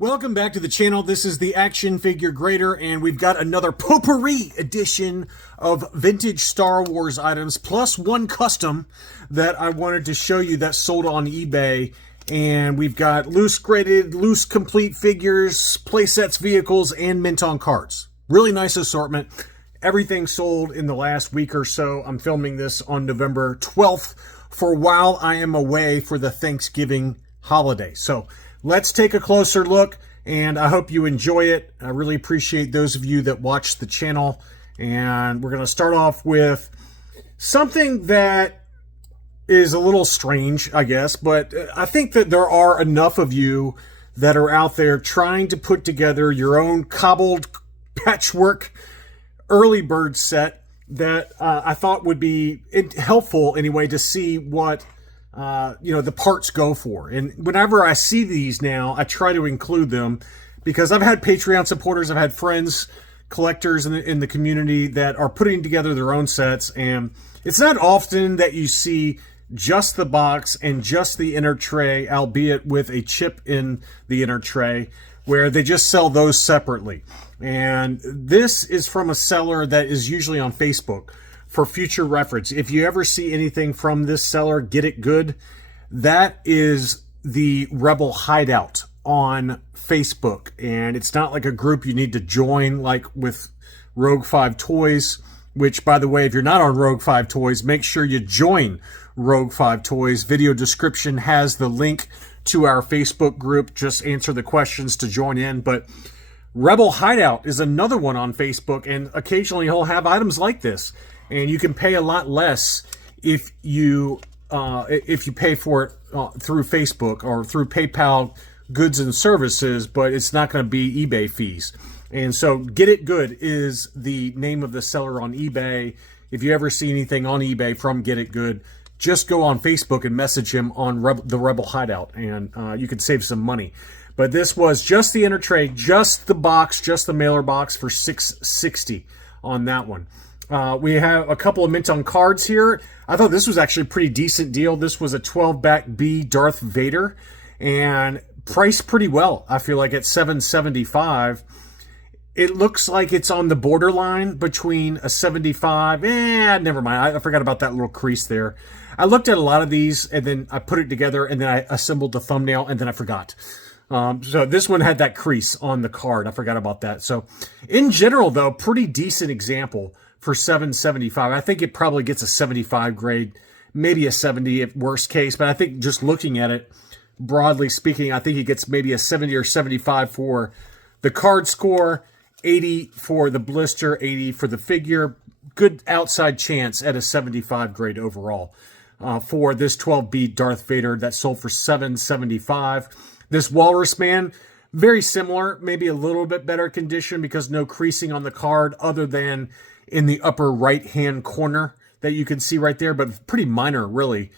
Welcome back to the channel. This is the Action Figure Grader, and we've got another Potpourri edition of vintage Star Wars items, plus one custom that I wanted to show you that sold on eBay. And we've got loose graded, loose complete figures, playsets, vehicles, and mint on cards. Really nice assortment. Everything sold in the last week or so. I'm filming this on November 12th for while I am away for the Thanksgiving holiday. So let's take a closer look, and I hope you enjoy it. I really appreciate those of you that watch the channel. And we're going to start off with something that is a little strange, I guess, but I think that there are enough of you that are out there trying to put together your own cobbled patchwork early bird set that I thought would be helpful anyway to see what the parts go for. And whenever I see these now, I try to include them because I've had Patreon supporters, I've had friends, collectors in the community that are putting together their own sets, and it's not often that you see just the box and just the inner tray, albeit with a chip in the inner tray, where they just sell those separately. And this is from a seller that is usually on Facebook for future reference. If you ever see anything from this seller, Get It Good, that is the Rebel Hideout on Facebook. And it's not like a group you need to join like with Rogue 5 Toys, which, by the way, if you're not on Rogue 5 Toys, make sure you join Rogue 5 Toys. Video description has the link to our Facebook group. Just answer the questions to join in. But Rebel Hideout is another one on Facebook, and occasionally he'll have items like this. And you can pay a lot less if you pay for it through Facebook or through PayPal goods and services, but it's not going to be eBay fees. And so Get It Good is the name of the seller on eBay. If you ever see anything on eBay from Get It Good, just go on Facebook and message him on the Rebel Hideout, and you can save some money. But this was just the inner tray, just the box, just the mailer box for $6.60 on that one. We have a couple of mint on cards here. I thought this was actually a pretty decent deal. This was a 12-back B Darth Vader, and priced pretty well. I feel like at $7.75. It looks like it's on the borderline between a 75. Never mind. I forgot about that little crease there. I looked at a lot of these, and then I put it together, and then I assembled the thumbnail, and then I forgot. So this one had that crease on the card. I forgot about that. So in general, though, pretty decent example for $7.75. I think it probably gets a 75 grade, maybe a 70 at worst case. But I think just looking at it, broadly speaking, I think it gets maybe a 70 or 75 for the card score, 80 for the blister, 80 for the figure. Good outside chance at a 75 grade overall for this 12B Darth Vader that sold for $7.75. This Walrus Man, very similar, maybe a little bit better condition because no creasing on the card other than in the upper right-hand corner that you can see right there, but pretty minor, really.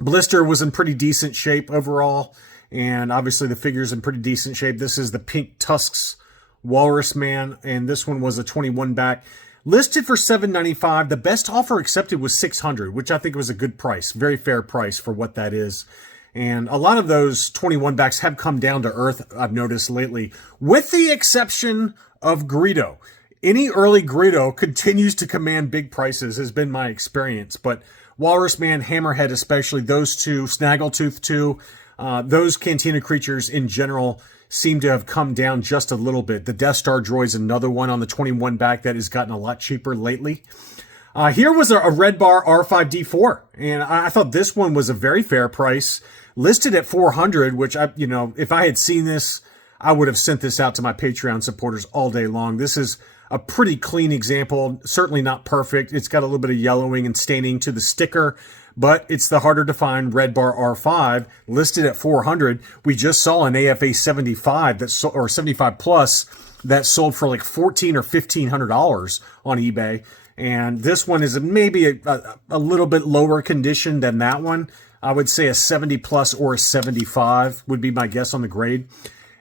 Blister was in pretty decent shape overall, and obviously the figure's in pretty decent shape. This is the Pink Tusks Walrus Man, and this one was a 21 back. Listed for $7.95. The best offer accepted was $600, which I think was a good price. Very fair price for what that is. And a lot of those 21 backs have come down to earth, I've noticed lately, with the exception of Greedo. Any early Greedo continues to command big prices, has been my experience. But Walrus Man, Hammerhead especially, those two, Snaggletooth too, those Cantina creatures in general seem to have come down just a little bit. The Death Star droid's another one on the 21 back that has gotten a lot cheaper lately. Here was a Red Bar R5D4, and I thought this one was a very fair price, listed at $400, which if I had seen this, I would have sent this out to my Patreon supporters all day long. This is a pretty clean example, certainly not perfect. It's got a little bit of yellowing and staining to the sticker, but it's the harder to find Red Bar R5 listed at $400. We just saw an AFA 75 or 75 plus that sold for like $1,400 or $1,500 on eBay. And this one is maybe a little bit lower condition than that one. I would say a 70 plus or a 75 would be my guess on the grade.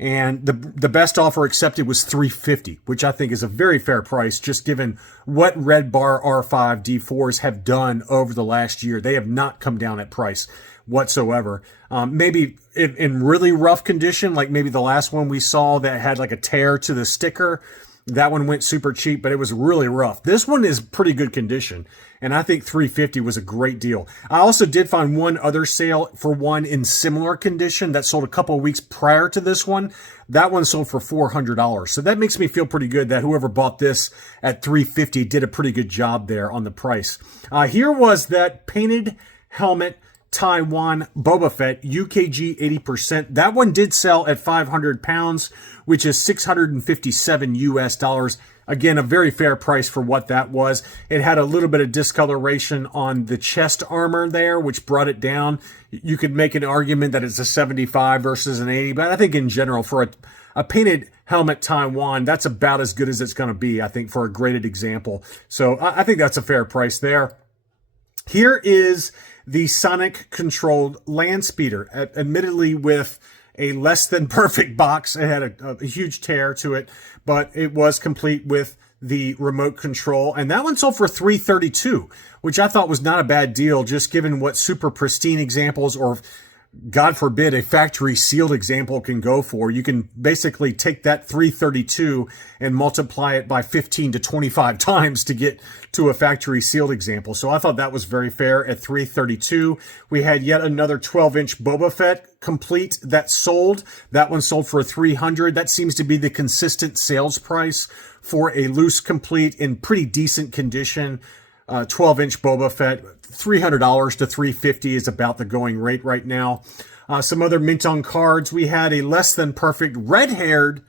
And the best offer accepted was $350, which I think is a very fair price, just given what Red Bar R5 D4s have done over the last year. They have not come down at price. whatsoever. Maybe in really rough condition, like maybe the last one we saw that had like a tear to the sticker. That one went super cheap, but it was really rough. This one is pretty good condition, and I think $350 was a great deal. I also did find one other sale for one in similar condition that sold a couple of weeks prior to this one. That one sold for $400. So that makes me feel pretty good that whoever bought this at $350 did a pretty good job there on the price. Here was that painted helmet Taiwan Boba Fett UKG 80%. That one did sell at 500 pounds, which is 657 US dollars. Again, a very fair price for what that was. It had a little bit of discoloration on the chest armor there, which brought it down. You could make an argument that it's a 75 versus an 80, but I think in general for a painted helmet Taiwan, that's about as good as it's going to be, I think, for a graded example. So I think that's a fair price there. Here is the Sonic controlled land speeder, admittedly with a less than perfect box. It had a huge tear to it, but it was complete with the remote control. And that one sold for $332, which I thought was not a bad deal, just given what super pristine examples or, God forbid, a factory sealed example can go for. You can basically take that $332 and multiply it by 15 to 25 times to get to a factory sealed example. So I thought that was very fair at $332. We had yet another 12-inch Boba Fett complete that sold. That one sold for $300. That seems to be the consistent sales price for a loose complete in pretty decent condition. 12-inch Boba Fett, $300 to $350 is about the going rate right now. Some other mint on cards. We had a less than perfect red-haired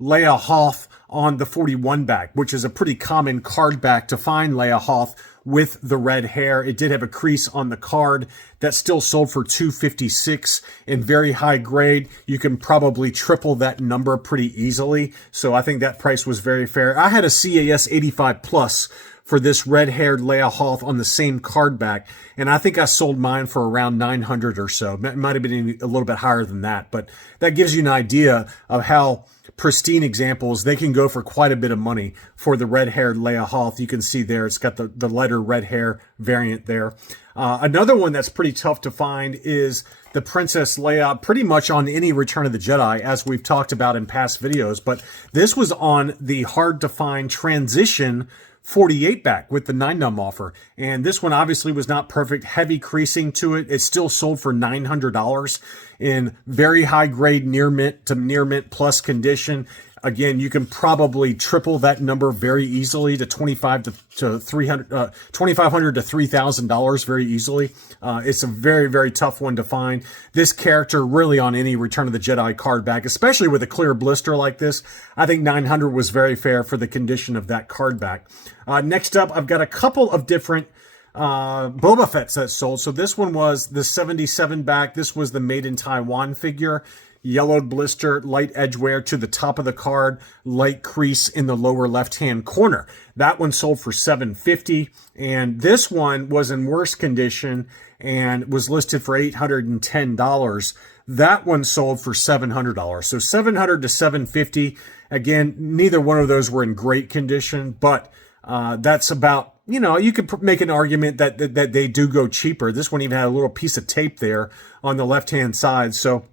Leia Hoth on the 41 back, which is a pretty common card back to find Leia Hoth with the red hair. It did have a crease on the card that still sold for $256 in very high grade. You can probably triple that number pretty easily. So I think that price was very fair. I had a CAS 85 Plus for this red-haired Leia Hoth on the same card back, and I think I sold mine for around $900 or so. It might have been a little bit higher than that, but that gives you an idea of how pristine examples, they can go for quite a bit of money for the red-haired Leia Hoth. You can see there, it's got the lighter red hair variant there. Another one that's pretty tough to find is the Princess Leia, pretty much on any Return of the Jedi, as we've talked about in past videos, but this was on the hard-to-find transition 48 back with the 9-num offer. And this one obviously was not perfect, heavy creasing to it. It still sold for $900 in very high grade near mint to near mint plus condition. Again, you can probably triple that number very easily to $2,500 to $3,000 very easily. It's a very, very tough one to find. This character really on any Return of the Jedi card back, especially with a clear blister like this. I think $900 was very fair for the condition of that card back. Next up, I've got a couple of different Boba Fett's that sold. So this one was the 77 back. This was the Made in Taiwan figure. Yellowed blister, light edge wear to the top of the card, light crease in the lower left-hand corner. That one sold for $750, and this one was in worse condition and was listed for $810. That one sold for $700. So $700 to $750. Again, neither one of those were in great condition, but that's about, you know, you could make an argument that they do go cheaper. This one even had a little piece of tape there on the left-hand side. So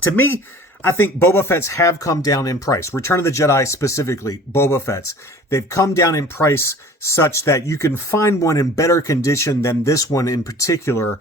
to me, I think Boba Fett's have come down in price. Return of the Jedi specifically, Boba Fett's. They've come down in price such that you can find one in better condition than this one in particular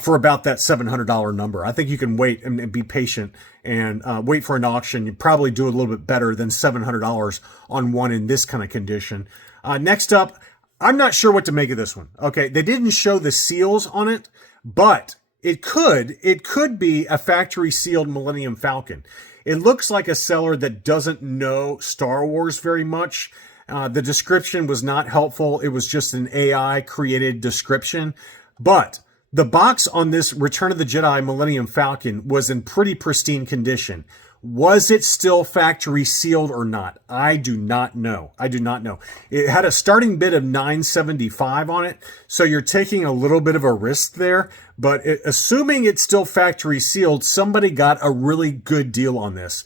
for about that $700 number. I think you can wait and be patient and wait for an auction. You probably do a little bit better than $700 on one in this kind of condition. Next up, I'm not sure what to make of this one. Okay, they didn't show the seals on it, but it could be a factory sealed Millennium Falcon. It looks like a seller that doesn't know Star Wars very much. The description was not helpful. It was just an AI created description. But the box on this Return of the Jedi Millennium Falcon was in pretty pristine condition. Was it still factory sealed or not? I do not know. I do not know. It had a starting bid of $975 on it, so you're taking a little bit of a risk there. But assuming it's still factory sealed, somebody got a really good deal on this.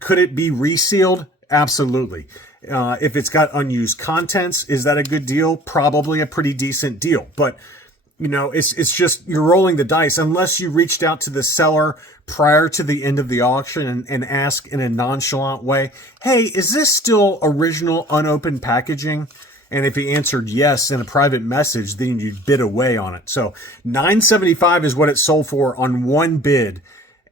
Could it be resealed? Absolutely. If it's got unused contents, is that a good deal? Probably a pretty decent deal. But You know, it's just you're rolling the dice unless you reached out to the seller prior to the end of the auction and ask in a nonchalant way, hey, is this still original unopened packaging? And if he answered yes in a private message, then you'd bid away on it. So $975 is what it sold for on one bid.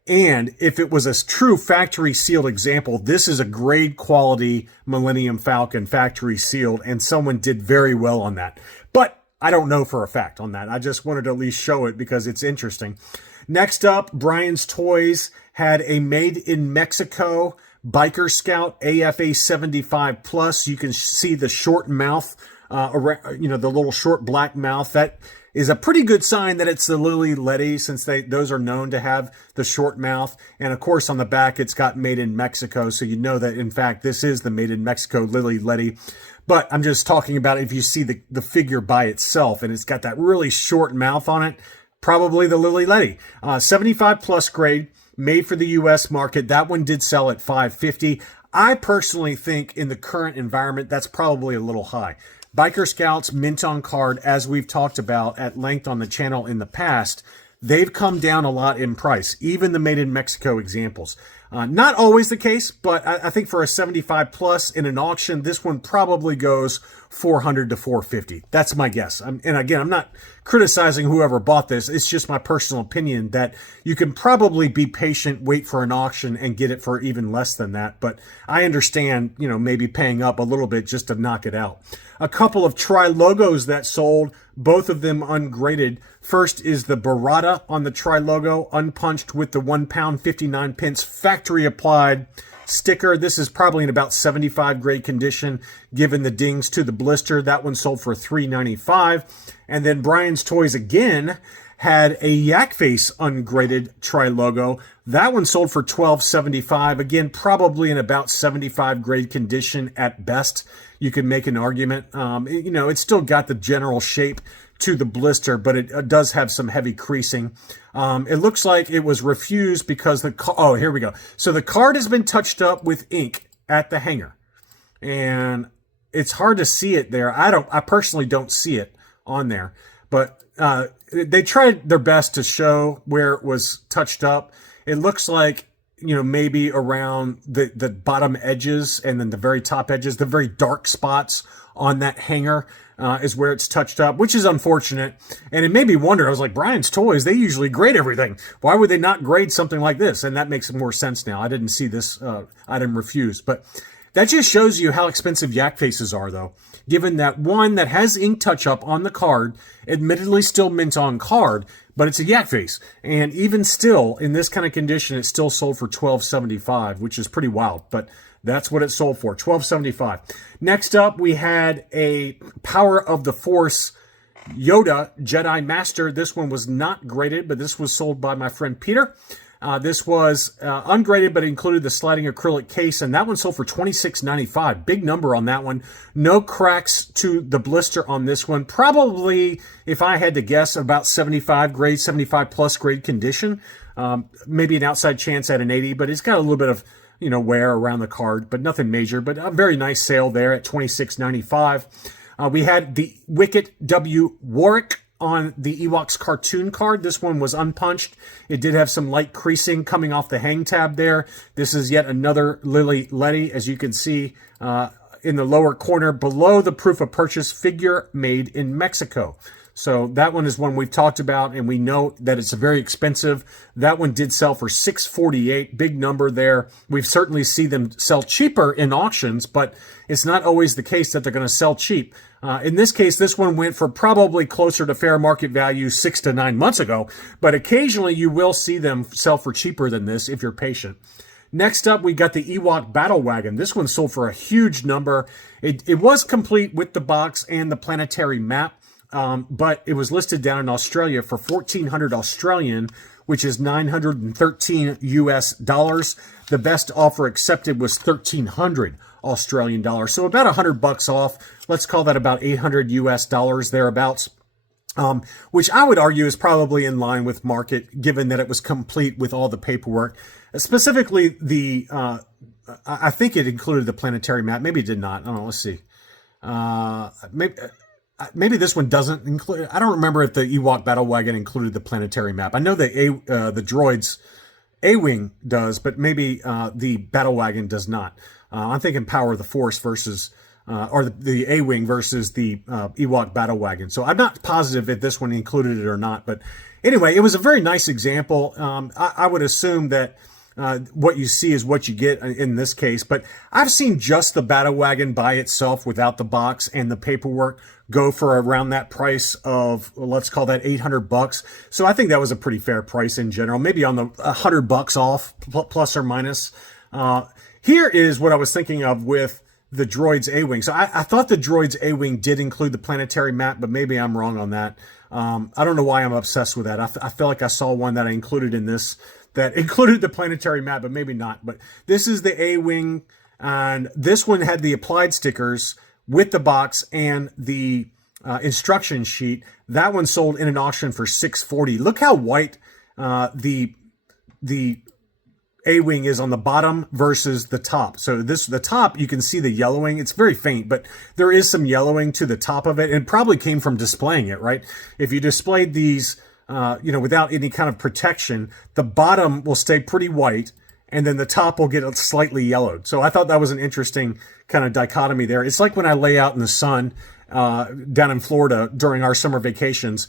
And if it was a true factory sealed example, this is a grade quality Millennium Falcon factory sealed, and someone did very well on that. But I don't know for a fact on that. I just wanted to at least show it because it's interesting. Next up, Brian's Toys had a made in Mexico Biker Scout AFA 75 Plus. You can see the short mouth, the little short black mouth. That is a pretty good sign that it's the Lily Letty, since those are known to have the short mouth. And of course, on the back, it's got made in Mexico. So you know that, in fact, this is the made in Mexico Lily Letty. But I'm just talking about if you see the figure by itself and it's got that really short mouth on it, probably the Lily Letty. 75 plus grade, made for the U.S. market. That one did sell at $550. I personally think in the current environment, that's probably a little high. Biker Scouts, mint on card, as we've talked about at length on the channel in the past, they've come down a lot in price, even the made in Mexico examples. Not always the case, but I think for a 75 plus in an auction, this one probably goes $400 to $450. That's my guess. And again, I'm not criticizing whoever bought this. It's just my personal opinion that you can probably be patient, wait for an auction, and get it for even less than that. But I understand, maybe paying up a little bit just to knock it out. A couple of Tri-Logos that sold, both of them ungraded. First is the Barada on the Tri-Logo, unpunched with the 1 pound 59 pence factory applied sticker. This is probably in about 75 grade condition, given the dings to the blister. That one sold for $395. And then Brian's Toys again had a Yak Face ungraded Tri-Logo. That one sold for $1275. Again, probably in about 75 grade condition at best. You could make an argument. It's still got the general shape to the blister, but it does have some heavy creasing. It looks like it was refused because oh, here we go. So the card has been touched up with ink at the hanger, and it's hard to see it there. I personally don't see it on there, but they tried their best to show where it was touched up. It looks like, maybe around the bottom edges and then the very top edges, the very dark spots on that hanger is where it's touched up, which is unfortunate. And it made me wonder, I was like, Brian's Toys, they usually grade everything. Why would they not grade something like this? And that makes more sense now. I didn't see this item refused, but that just shows you how expensive Yak Faces are, though. Given that one that has ink touch-up on the card, admittedly still mint on card, but it's a Yak Face. And even still, in this kind of condition, it's still sold for $1275, which is pretty wild. But that's what it sold for, $1275. Next up, we had a Power of the Force Yoda Jedi Master. This one was not graded, but this was sold by my friend Peter. This was ungraded, but included the sliding acrylic case, and that one sold for $26.95. Big number on that one. No cracks to the blister on this one. Probably, if I had to guess, about 75 grade, 75 plus grade condition. Maybe an outside chance at an 80, but it's got a little bit of wear around the card, but nothing major. But a very nice sale there at $26.95. We had the Wicket W. Warwick on the Ewoks cartoon card. This one was unpunched. It did have some light creasing coming off the hang tab there. This is yet another Lily Letty, as you can see in the lower corner below the proof of purchase figure made in Mexico. So that one is one we've talked about, and we know that it's very expensive. That one did sell for $648, big number there. We've certainly seen them sell cheaper in auctions, but it's not always the case that they're going to sell cheap. In this case, this one went for probably closer to fair market value 6 to 9 months ago, but occasionally you will see them sell for cheaper than this if you're patient. Next up, we got the Ewok Battle Wagon. This one sold for a huge number. It was complete with the box and the planetary map. But it was listed down in Australia for 1,400 Australian, which is 913 US dollars. The best offer accepted was 1,300 Australian dollars. So about $100 off. Let's call that about 800 US dollars thereabouts. Which I would argue is probably in line with market, given that it was complete with all the paperwork. Specifically, I think it included the planetary map. Maybe it did not. I don't know. Let's see. Maybe. maybe this one doesn't include. I don't remember if the Ewok Battle Wagon included the planetary map. I know the droids A-Wing does, but maybe the Battle Wagon does not. I'm thinking Power of the Force versus, or the A-Wing versus the Ewok Battle Wagon. So I'm not positive if this one included it or not. But anyway, it was a very nice example. I would assume that what you see is what you get in this case. But I've seen just the Battle Wagon by itself without the box and the paperwork go for around that price of, let's call that $800. So I think that was a pretty fair price in general, maybe on the $100 off, plus or minus. Here is what I was thinking of with the Droids A-Wing. So I thought the Droids A-Wing did include the planetary map, but maybe I'm wrong on that. I don't know why I'm obsessed with that. I feel like I saw one that I included in this that included the planetary map, but maybe not. But this is the A-Wing, and this one had the applied stickers with the box and the instruction sheet. That one sold in an auction for $640. Look how white the A-Wing is on the bottom versus the top. So the top, you can see the yellowing. It's very faint, but there is some yellowing to the top of it. It probably came from displaying it, right? If you displayed these, without any kind of protection, the bottom will stay pretty white, and then the top will get slightly yellowed. So I thought that was an interesting kind of dichotomy there. It's like when I lay out in the sun down in Florida during our summer vacations.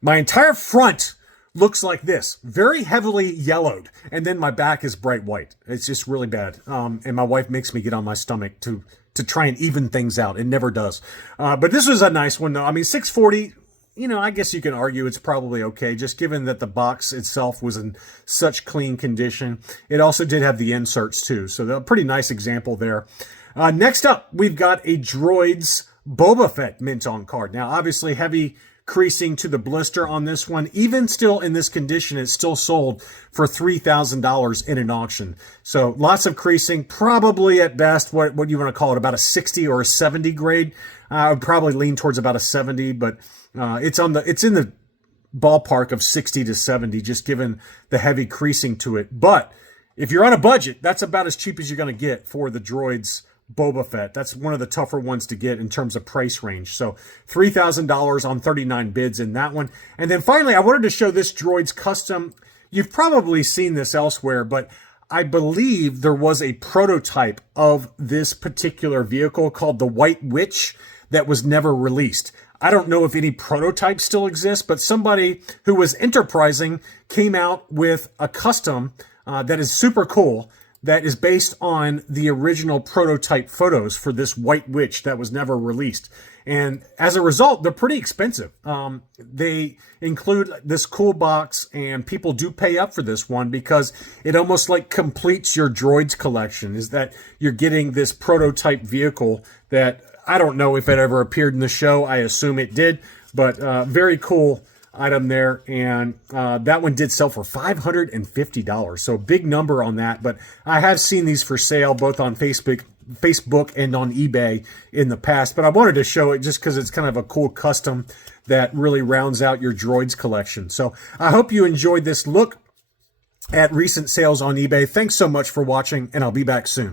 My entire front looks like this, very heavily yellowed, and then my back is bright white. It's just really bad. And my wife makes me get on my stomach to try and even things out. It never does. But this was a nice one, though. I mean, $640. I guess you can argue it's probably okay, just given that the box itself was in such clean condition. It also did have the inserts, too. So a pretty nice example there. Next up, we've got a Droids Boba Fett mint on card. Now, obviously, heavy creasing to the blister on this one. Even still in this condition, it's still sold for $3,000 in an auction. So lots of creasing, probably at best, what you want to call it, about a 60 or a 70 grade. I would probably lean towards about a 70, but it's in the ballpark of 60 to 70, just given the heavy creasing to it. But if you're on a budget, that's about as cheap as you're going to get for the Droids Boba Fett. That's one of the tougher ones to get in terms of price range. So $3,000 on 39 bids in that one. And then finally, I wanted to show this Droids custom. You've probably seen this elsewhere, but I believe there was a prototype of this particular vehicle called the White Witch that was never released. I don't know if any prototype still exists, but somebody who was enterprising came out with a custom that is super cool, that is based on the original prototype photos for this White Witch that was never released. And as a result, they're pretty expensive. They include this cool box, and people do pay up for this one because it almost like completes your Droids collection, is that you're getting this prototype vehicle that I don't know if it ever appeared in the show. I assume it did, but very cool item there. And that one did sell for $550. So a big number on that. But I have seen these for sale both on Facebook and on eBay in the past. But I wanted to show it just because it's kind of a cool custom that really rounds out your Droids collection. So I hope you enjoyed this look at recent sales on eBay. Thanks so much for watching, and I'll be back soon.